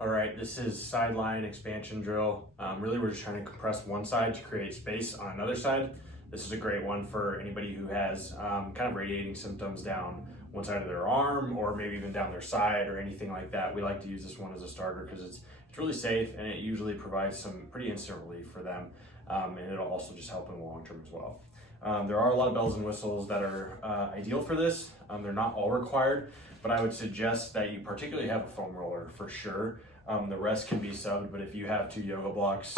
All right, this is Sidelying expansion drill. Really, we're just trying to compress one side to create space on another side. This is a great one for anybody who has kind of radiating symptoms down one side of their arm, or maybe even down their side or anything like that. We like to use this one as a starter because it's really safe, and it usually provides some pretty instant relief for them, and it'll also just help in the long term as well. There are a lot of bells and whistles that are ideal for this. They're not all required, but I would suggest that you particularly have a foam roller for sure. The rest can be subbed, but if you have 2 yoga blocks,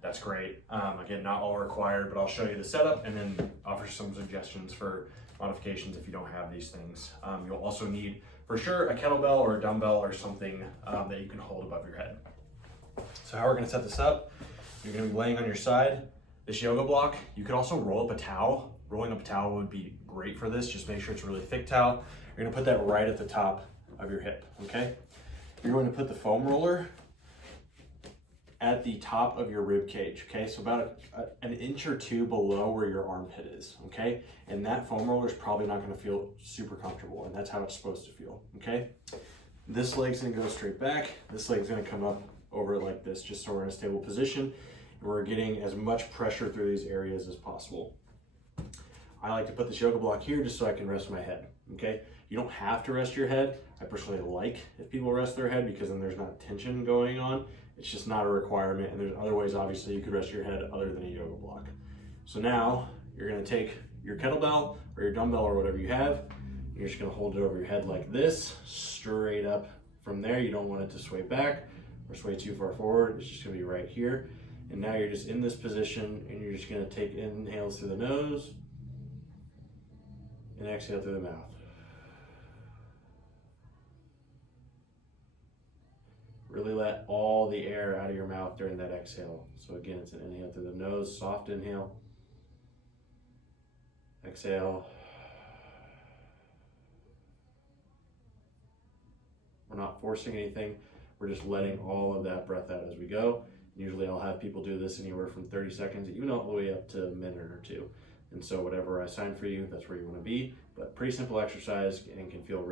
that's great. Again, not all required, but I'll show you the setup and then offer some suggestions for modifications if you don't have these things. You'll also need, for sure, a kettlebell or a dumbbell or something that you can hold above your head. So how we're gonna set this up, you're gonna be laying on your side. This yoga block, you could also roll up a towel. Rolling up a towel would be great for this. Just make sure it's a really thick towel. You're gonna put that right at the top of your hip, okay? You're going to put the foam roller at the top of your rib cage, okay? So about an inch or 2 below where your armpit is, okay? And that foam roller is probably not gonna feel super comfortable, and that's how it's supposed to feel, okay? This leg's gonna go straight back. This leg's gonna come up over like this, just so we're in a stable position. And we're getting as much pressure through these areas as possible. I like to put this yoga block here just so I can rest my head, okay? You don't have to rest your head. I personally like if people rest their head because then there's not tension going on. It's just not a requirement, and there's other ways obviously you could rest your head other than a yoga block. So now you're gonna take your kettlebell or your dumbbell or whatever you have, you're just gonna hold it over your head like this, straight up from there. You don't want it to sway back or sway too far forward. It's just gonna be right here. And now you're just in this position and you're just gonna take inhales through the nose and exhale through the mouth. Really let all the air out of your mouth during that exhale. So again, it's an inhale through the nose, soft inhale. Exhale. We're not forcing anything. We're just letting all of that breath out as we go. Usually I'll have people do this anywhere from 30 seconds, even all the way up to a minute or 2. And so whatever I assign for you, that's where you want to be. But pretty simple exercise and can feel really